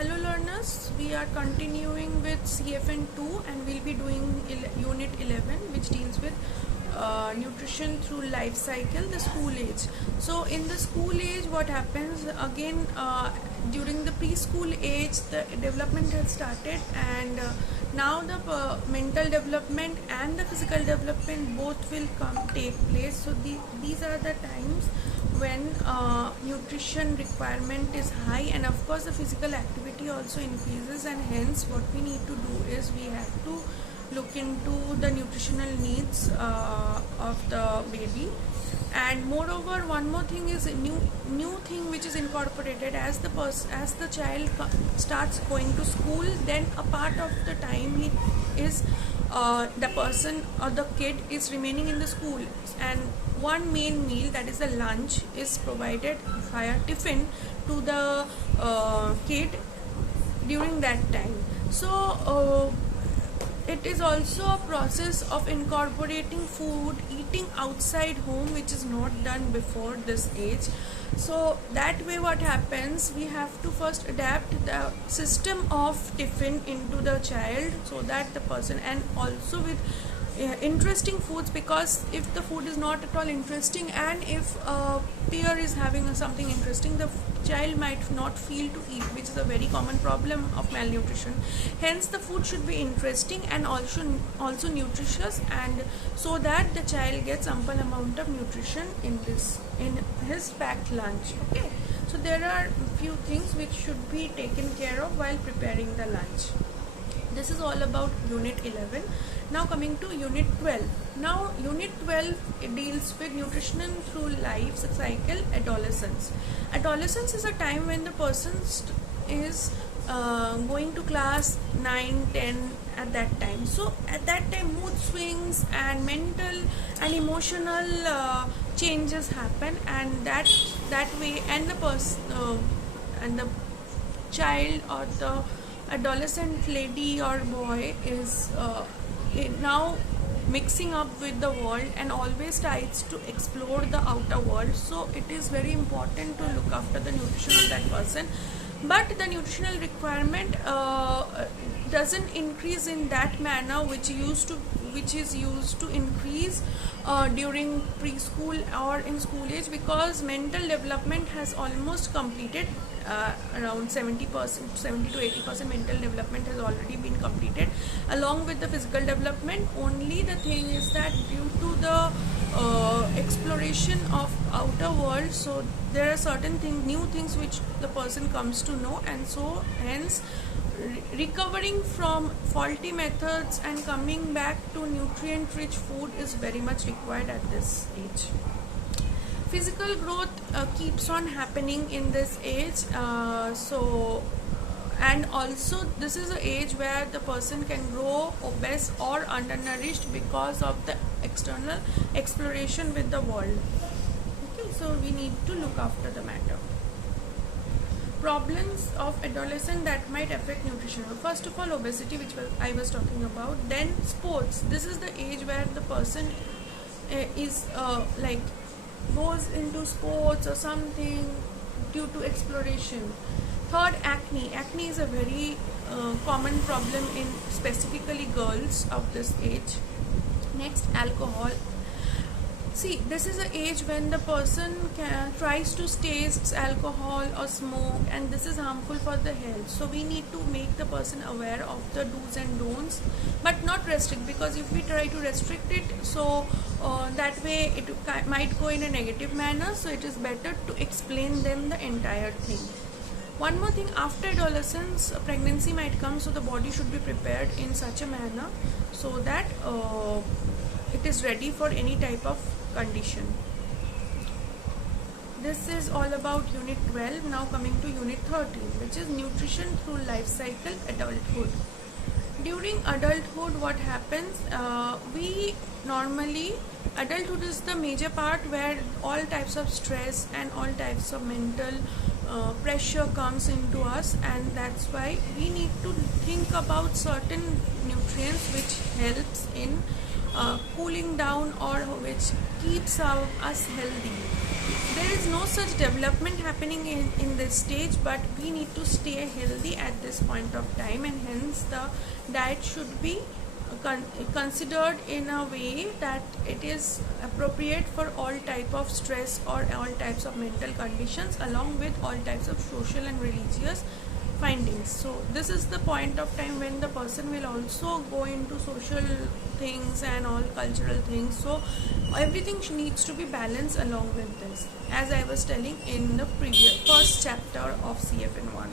Hello learners, we are continuing with CFN 2 and we'll be doing Unit 11 which deals with nutrition through life cycle, the school age. So in the school age what happens again, during the preschool age the development has started, and now the mental development and the physical development both will take place. So these are the times when nutrition requirement is high, and of course the physical activity also increases, and hence what we need to do is we have to look into the nutritional needs of the baby. And moreover, one more thing is a new thing which is incorporated as the child starts going to school. Then a part of the time he is the person or the kid is remaining in the school, and one main meal, that is the lunch, is provided via tiffin to the kid during that time. So it is also a process of incorporating food, eating outside home, which is not done before this age. So that way what happens, we have to first adapt the system of tiffin into the child, so that the person, and also with interesting foods, because if the food is not at all interesting, and if peer is having something interesting, the child might not feel to eat, which is a very common problem of malnutrition. Hence the food should be interesting and also nutritious, and so that the child gets ample amount of nutrition in his packed lunch. Okay, so there are few things which should be taken care of while preparing the lunch. This is all about Unit 11. Now coming to Unit 12. Now Unit 12 deals with nutrition through life cycle, adolescence. Adolescence is a time when the person is going to class 9, 10 at that time. So at that time mood swings and mental and emotional changes happen, and that way, and the person and the child or the adolescent lady or boy is now mixing up with the world and always tries to explore the outer world. So it is very important to look after the nutrition of that person, but the nutritional requirement doesn't increase in that manner which is used to increase during preschool or in school age, because mental development has almost completed. Around 70% to 80% mental development has already been completed along with the physical development. Only the thing is that due to the exploration of outer world, so there are certain new things which the person comes to know, and so hence recovering from faulty methods and coming back to nutrient rich food is very much required at this age. Physical growth keeps on happening in this age, and also this is an age where the person can grow obese or undernourished because of the external exploration with the world. Okay, so we need to look after the matter. Problems of adolescent that might affect nutrition. First of all, obesity, which I was talking about. Then sports. This is the age where the person is goes into sports or something due to exploration. Third, acne. Acne is a very common problem in specifically girls of this age. Next, alcohol. See, this is an age when the person tries to taste alcohol or smoke, and this is harmful for the health. So we need to make the person aware of the do's and don'ts, but not restrict, because if we try to restrict it, so that way it might go in a negative manner. So it is better to explain them the entire thing. One more thing, after adolescence, pregnancy might come, so the body should be prepared in such a manner so that it is ready for any type of condition. This is all about Unit 12. Now coming to Unit 13, which is nutrition through life cycle, adulthood. During adulthood what happens, adulthood is the major part where all types of stress and all types of mental pressure comes into us, and that's why we need to think about certain nutrients which helps in cooling down or which keeps us healthy. there is no such development happening in this stage, but we need to stay healthy at this point of time, and hence the diet should be considered in a way that it is appropriate for all type of stress or all types of mental conditions, along with all types of social and religious findings. So this is the point of time when the person will also go into social things and all cultural things. So everything needs to be balanced along with this, as I was telling in the previous first chapter of CFN1.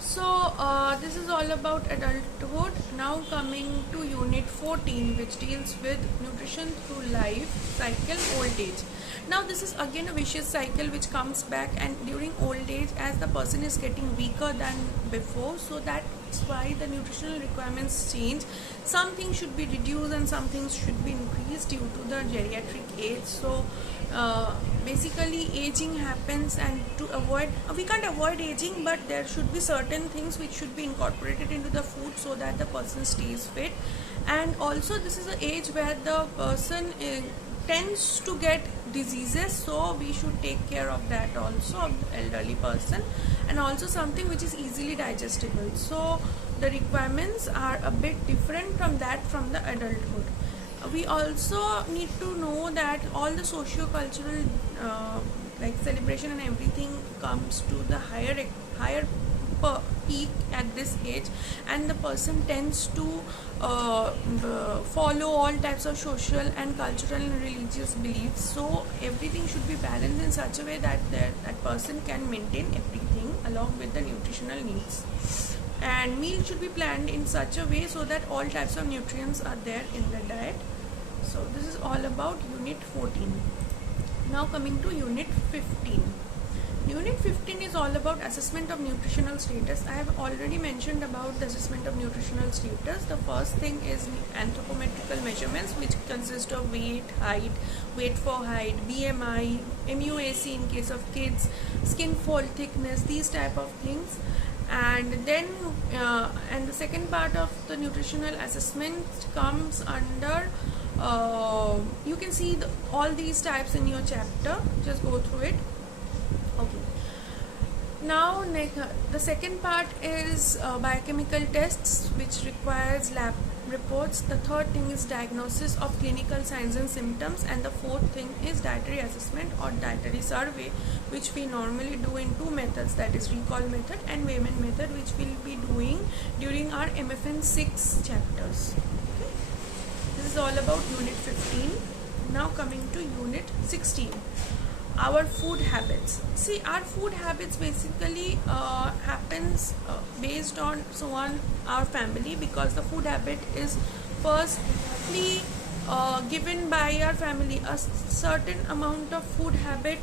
So this is all about adulthood. Now coming to unit 14, which deals with nutrition through life cycle, old age. Now this is again a vicious cycle which comes back, and during old age, as the person is getting weaker than before, so that's why the nutritional requirements change. Some things should be reduced and some things should be increased due to the geriatric age. So basically aging happens, and to avoid, we can't avoid aging, but there should be certain things which should be incorporated into the food so that the person stays fit. And also this is an age where the person tends to get diseases, so we should take care of that also, of the elderly person, and also something which is easily digestible. So the requirements are a bit different from that from the adulthood. We also need to know that all the socio-cultural like celebration and everything comes to the higher peak at this age, and the person tends to follow all types of social and cultural and religious beliefs. So everything should be balanced in such a way that that person can maintain everything along with the nutritional needs. And meals should be planned in such a way so that all types of nutrients are there in the diet. So this is all about unit 14. Now coming to unit 15. Unit 15 is all about assessment of nutritional status. I have already mentioned about the assessment of nutritional status. The first thing is anthropometrical measurements, which consist of weight, height, weight for height, BMI, MUAC in case of kids, skin fold thickness, these type of things. And then and the second part of the nutritional assessment comes under you can see all these types in your chapter, just go through it. Okay. Now the second part is biochemical tests, which requires lab reports. The third thing is diagnosis of clinical signs and symptoms, and the fourth thing is dietary assessment or dietary survey, which we normally do in two methods, that is recall method and Wayman method, which we'll be doing during our MFN 6 chapters. Okay. This is all about unit 15. Now coming to unit 16. Our food habits. See, our food habits basically happens based on our family, because the food habit is firstly given by our family. A certain amount of food habit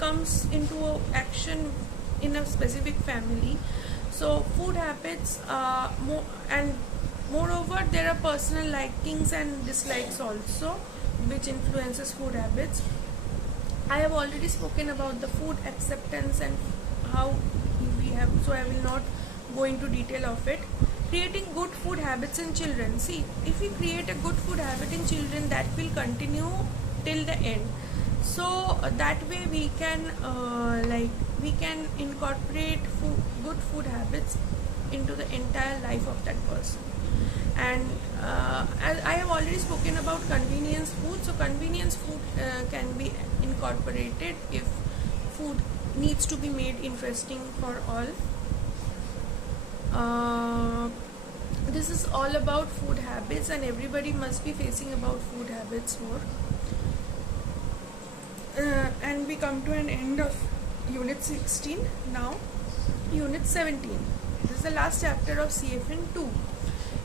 comes into action in a specific family. So food habits and moreover there are personal likings and dislikes also, which influences food habits. I have already spoken about the food acceptance and how we have, so I will not go into detail of it. Creating good food habits in children. See, if we create a good food habit in children, that will continue till the end. So that way we can we can incorporate good food habits into the entire life of that person. And as I have already spoken about convenience food, so convenience food can be incorporated if food needs to be made interesting for all. This is all about food habits, and everybody must be facing about food habits more. And we come to an end of unit 16. Now unit 17. This is the last chapter of CFN 2.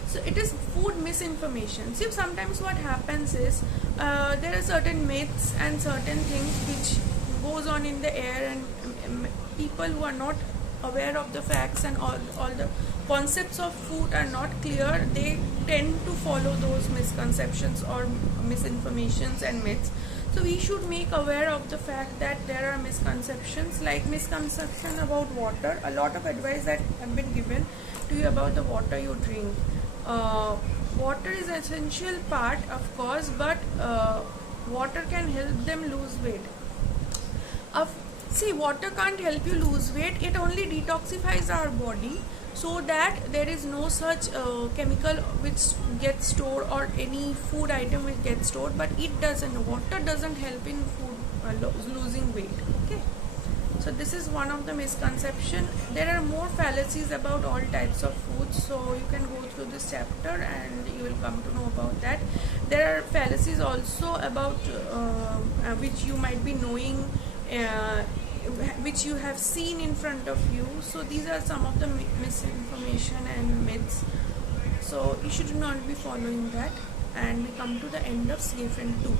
So it is food misinformation. See, sometimes what happens is there are certain myths and certain things which goes on in the air, and people who are not aware of the facts and all the concepts of food are not clear, they tend to follow those misconceptions or misinformations and myths. So we should make aware of the fact that there are misconceptions, like misconception about water. A lot of advice that have been given to you about the water you drink. water is essential part, of course, but water can help them lose weight. See, water can't help you lose weight. It only detoxifies our body, so that there is no such chemical which gets stored or any food item which gets stored, but it doesn't. Water doesn't help in food losing weight. Okay, so this is one of the misconception. There are more fallacies about all types of foods, so you can go through this chapter and you will come to know about that. There are fallacies also about which you might be knowing, which you have seen in front of you. So these are some of the misinformation and myths, so you should not be following that. And we come to the end of CFN 2.